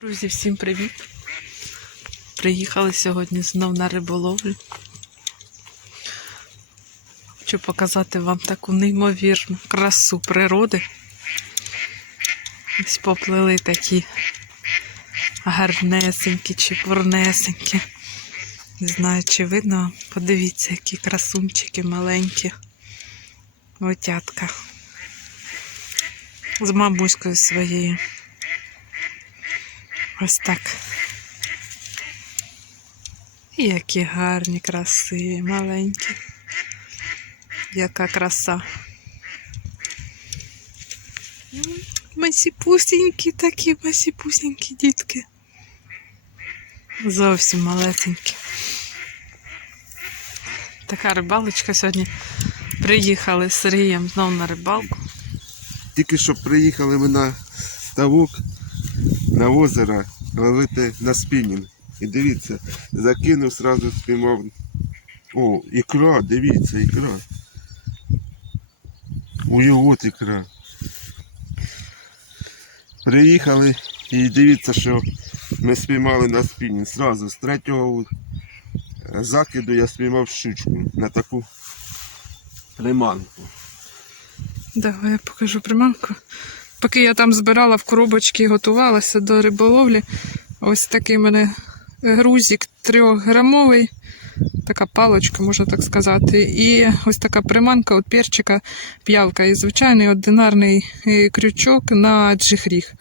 Друзі, всім привіт! Приїхали сьогодні знов на риболовлю. Хочу показати вам таку неймовірну красу природи. Ось поплили такі гарнесенькі чи бурнесенькі. Не знаю, чи видно. Подивіться, які красунчики маленькі. Отятка. З мамуською своєю. Ось так. Які гарні, красиві, маленькі. Яка краса. Масіпусінькі такі, масіпусінькі дітки. Зовсім малесенькі. Така рибалочка сьогодні. Приїхали з Сергієм знову на рибалку. Тільки що приїхали ми на ставок на озеро ловити на спінінг. І дивіться, закинув, сразу спіймав. О, ікра, дивіться, ікра. Ой, от ікра. Приїхали і дивіться, що ми спіймали на спінінг. Сразу з третього закиду я спіймав щучку на таку приманку. Давай я покажу приманку. Поки я там збирала в коробочки і готувалася до риболовлі, ось такий мене грузик трьохграмовий, така палочка, можна так сказати. І ось така приманка от перчика, п'явка і звичайний одинарний е, крючок на джихріг.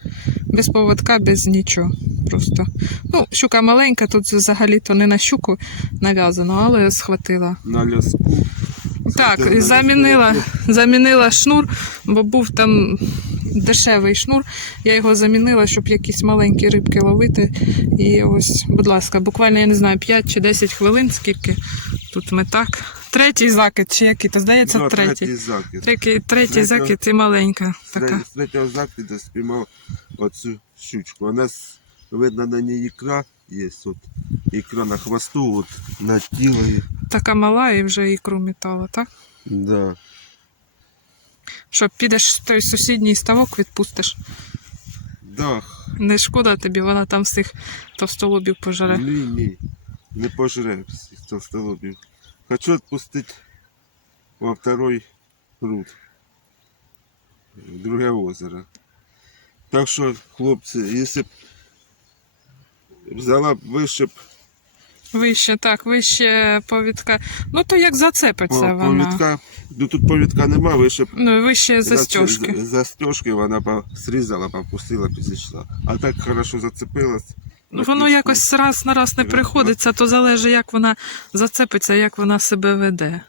Без поводка, без нічого. Просто. Ну, щука маленька, тут взагалі-то не на щуку нав'язано, але схватила. На ляску. Так, замінила, замінила шнур, бо був там дешевий шнур. Я його замінила, щоб якісь маленькі рибки ловити. І ось, будь ласка, буквально, я не знаю, 5 чи 10 хвилин, скільки тут ми так. Третій закид, чи який? То здається, Да, третій. третій закид. Третій, третій закид і маленька така. З третього закиду спіймав оцю щучку. У нас видно на ній ікра є. От ікра на хвосту, от на тіло. Така мала і вже ікру метала, так? Да. Що підеш в той сусідній ставок відпустиш. Да. Не шкода тобі, вона там всіх товстолобів пожере. Ні, ні. Не пожре всіх толстолобів. Хочу відпустити во второй пруд. Друге озеро. Так що, хлопці, якщо б взяла б вище б Вище, так, вище повідка. Ну то як зацепиться О, вона. повідка, ну тут повідка нема, вище Ну, вище застежки. за- Застежки вона б срізала, попустила, підійшла. А так хорошо зацепилась. Ну, Воно якось раз на раз не приходиться, то залежить, як вона зацепиться, як вона себе веде.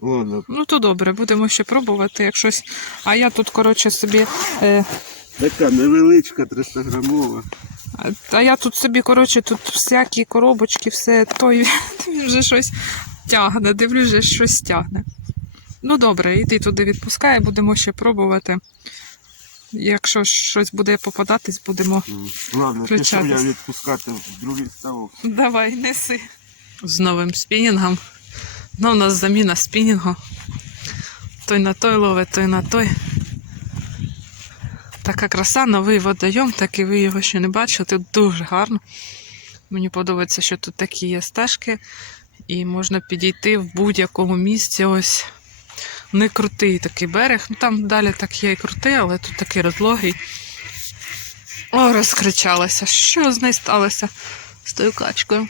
Ладно, Ну то добре, будемо ще пробувати, як щось. А я тут, коротше, собі. Е, така невеличка, 300 грамова. А я тут собі, коротше, тут всякі коробочки, все той він вже щось тягне. Дивлюсь, вже щось тягне. Ну добре, іди туди відпускай, будемо ще пробувати. Якщо щось буде попадатись, будемо Ладно, пішов я відпускати в другий ставок. Давай, неси. З новим спінінгом. Ну, у нас заміна спінінгу. Той на той ловить, той на той. Така краса, новий водойом, такий ви його ще не бачили. Тут дуже гарно. Мені подобається, що тут такі є стежки, і можна підійти в будь-якому місці. Ось не крутий такий берег. Ну там далі так є і крутий, але тут такий розлогий. О, розкричалася. Що з нею сталося з тою качкою?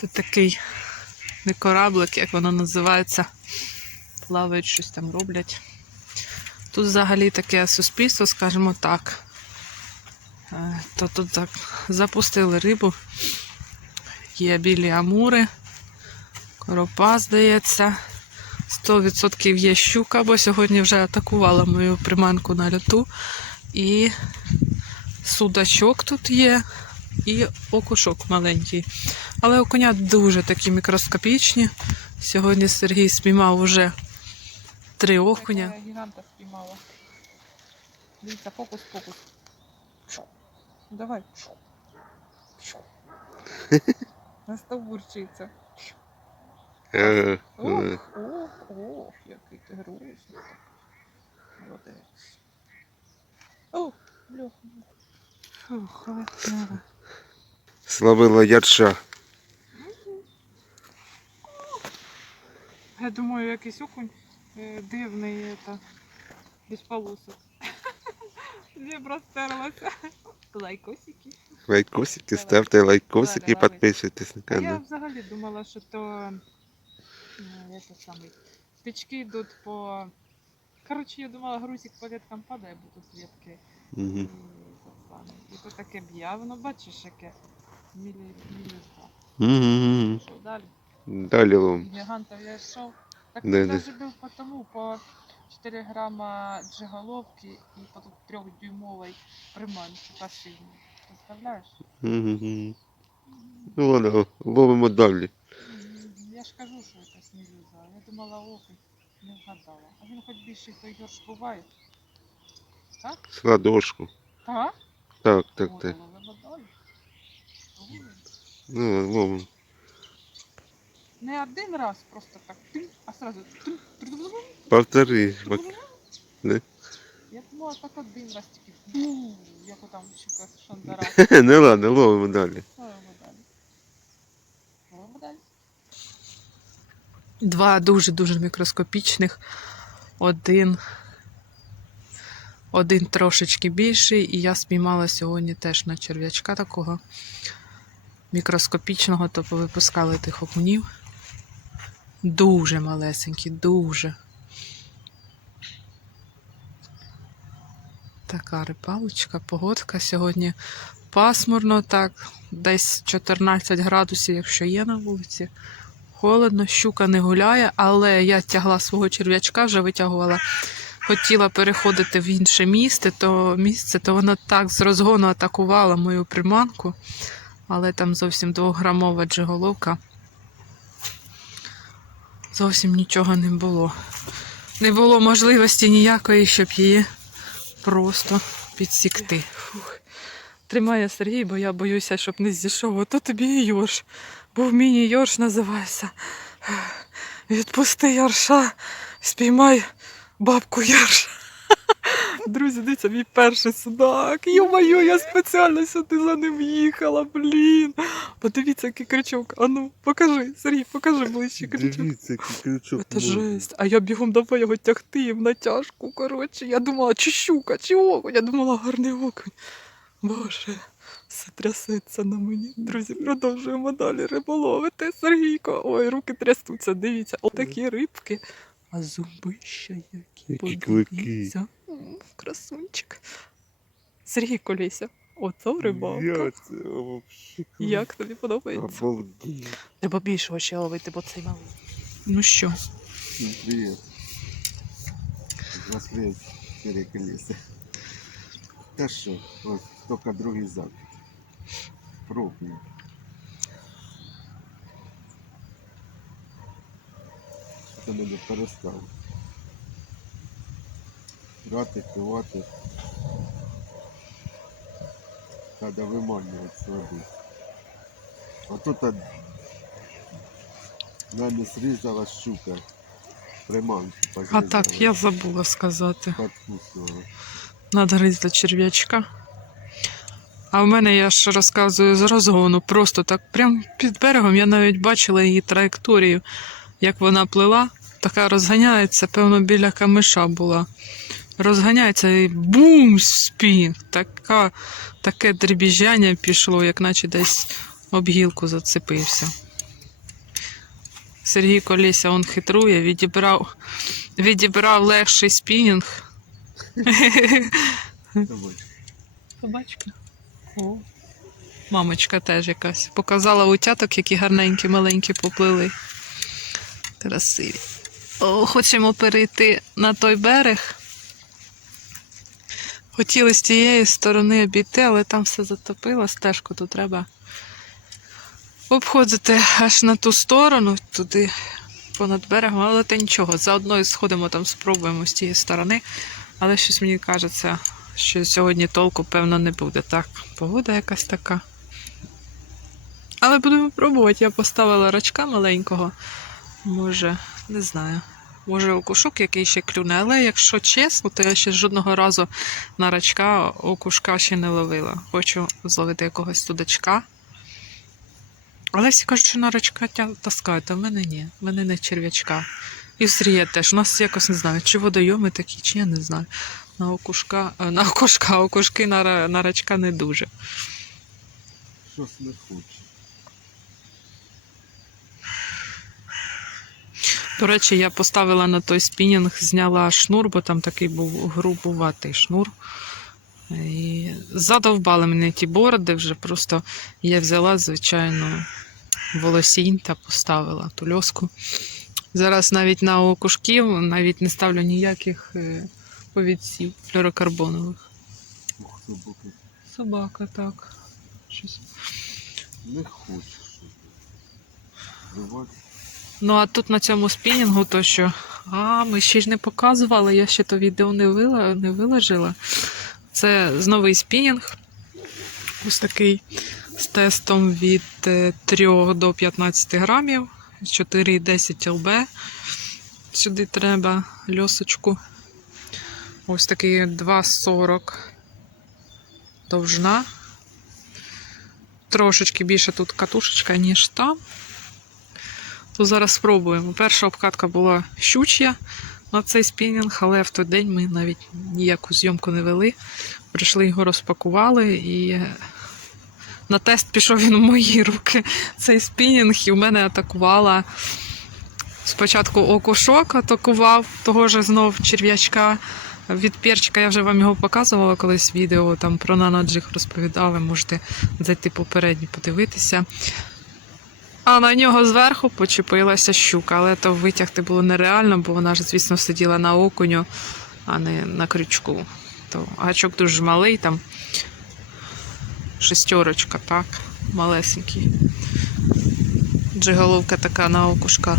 Тут такий не кораблик, як воно називається. Плавають, щось там роблять. Тут взагалі таке суспільство, скажімо так. Е, То тут так запустили рибу. Є білі амури, коропа, здається. 100% є щука, бо сьогодні вже атакувала мою приманку на льоту. І судачок тут є, і окушок маленький. Але окуня дуже такі мікроскопічні. Сьогодні Сергій спіймав уже три окуня. Гіганта спіймала. Дивіться, фокус, фокус. Давай. Настовбурчиться. Ох, ох, ох, який ти грузний. Молодець. О, Фух, але. Славила ярша. Я думаю, якийсь окунь дивний это, без полосок. Зебра стерлася. Лайкосики. Лайкосики, ставте лайкосики, давай. підписуйтесь на А я взагалі думала, що то е, самий, спички йдуть по. Коротше, я думала, грузик по веткам падає, бо тут ветки. І, Угу. і то таке а воно бачиш, яке мілі. Угу. Що далі? Далі лом. Гігантов я йшов. Так Да, да. був по тому, по 4 грама джиголовки і по трьохдюймовій приманці пасивній. Представляєш? Угу. Ну ладно, ловимо далі. Я ж кажу, що якась мілюза. Я думала, окунь, не вгадала. А він хоч більший той йорш буває. Так? Сладошку. Так? Так, так, так. Ой. Ну, ловимо. Не один раз просто так, а сразу. Повтори. Не? Я думала, так один раз тільки бу, як щука з шандара. Ну ладно, ловимо далі. Ловимо далі. Ловимо далі. Два дуже-дуже мікроскопічних. Один. Один трошечки більший, і я спіймала сьогодні теж на черв'ячка такого мікроскопічного, то повипускали тих окунів. Дуже малесенькі, дуже. Така рибалочка, погодка сьогодні пасмурно, так, десь 14 градусів, якщо є на вулиці. Холодно, щука не гуляє, але я тягла свого черв'ячка, вже витягувала. Хотіла переходити в інше місце, то місце, то воно так з розгону атакувало мою приманку, але там зовсім двохграмова джиголовка. Зовсім нічого не було. Не було можливості ніякої, щоб її просто підсікти. Фух. Тримає Сергій, бо я боюся, щоб не зійшов. Ото тобі і Йорш. Був міні-Йорш називається. Відпусти Ярша, спіймай бабку Ярша. Друзі, дивіться, мій перший судак. Йо-моє, я спеціально сюди за ним їхала, блін. Подивіться, який крючок. Ану, покажи, Сергій, покажи ближче крючок. Дивіться, який крючок. Це жесть. А я бігом давай його тягти в натяжку. Коротше, я думала, чи щука, чи окунь. Я думала, гарний окунь. Боже, все трясеться на мені. Друзі, продовжуємо далі риболовити. Сергійко. Ой, руки трясуться, дивіться. Отакі рибки. А зубища які. Які подивіться. Красунчик. Сергій Коліся. Оце рибалка. Я це вообще. Як тобі подобається? Обалдеть. Треба більшого ще ловити, бо цей малий. Ну що? Привіт. Вас переколеса. Та що, ось тільки другий захід. Пробний. Це мене перестав. Грати, пивати. Треба виманювати слабих. Отут од- мене зрізала щука. Приманку А так, я забула сказати. Подкусувала. Надгризла черв'ячка. А в мене, я ж розказую з розгону, просто так, прямо під берегом я навіть бачила її траєкторію, як вона плила, така розганяється, певно, біля камиша була. Розганяється і бум! Спін. Така, таке дребіжання пішло, як наче десь об гілку зацепився. Сергій Коліся он хитрує, відібрав, відібрав легший спінінг. Собачка. О. Мамочка теж якась. Показала утяток, які гарненькі, маленькі поплили. Красиві. О, хочемо перейти на той берег. Хотіли з тієї сторони обійти, але там все затопило, стежку тут треба обходити аж на ту сторону, туди понад берегом, але то нічого. Заодно і сходимо там, спробуємо з тієї сторони. Але щось мені кажеться, що сьогодні толку, певно, не буде. Так, погода якась така. Але будемо пробувати. Я поставила рачка маленького. Може, не знаю. Може, окушок який ще клюне, але якщо чесно, то я ще жодного разу на рачка окушка ще не ловила. Хочу зловити якогось судачка. Але всі кажуть, що на рачка таскають, а в мене ні. В мене не черв'ячка. І Срія теж. У нас якось не знаю, чи водойоми такі, чи я не знаю. На окушка, е, на окушка, окушки на, на рачка не дуже. Щось не хоче. До речі, я поставила на той спінінг, зняла шнур, бо там такий був грубуватий шнур. І задовбали мене ті бороди вже. Просто я взяла, звичайно, волосінь та поставила ту льоску. Зараз навіть на окушків навіть не ставлю ніяких е, повідців флюорокарбонових. Ух. Собака, так. Щось. Не хоче щось. Давати. Ну, а тут на цьому спінінгу, то що. А, ми ще ж не показували, я ще то відео не, вила, не виложила. Це новий спінінг. Ось такий з тестом від е, 3 до 15 грамів, 4,10 ЛБ. Сюди треба льосочку. Ось такий 2,40 довжина. Трошечки більше тут катушечка, ніж там. То зараз спробуємо. Перша обкатка була щучя на цей спінінг, але в той день ми навіть ніяку зйомку не вели. Прийшли його розпакували і на тест пішов він в мої руки. Цей спінінг, і в мене атакувала. Спочатку окушок атакував, того ж знов черв'ячка. Від перчика я вже вам його показувала колись відео там про наноджих розповідали. Можете зайти попередньо подивитися. А на нього зверху почепилася щука, але то витягти було нереально, бо вона ж, звісно, сиділа на окуню, а не на крючку. То гачок дуже малий, там шестерочка, так, малесенький. Джиголовка така на окушка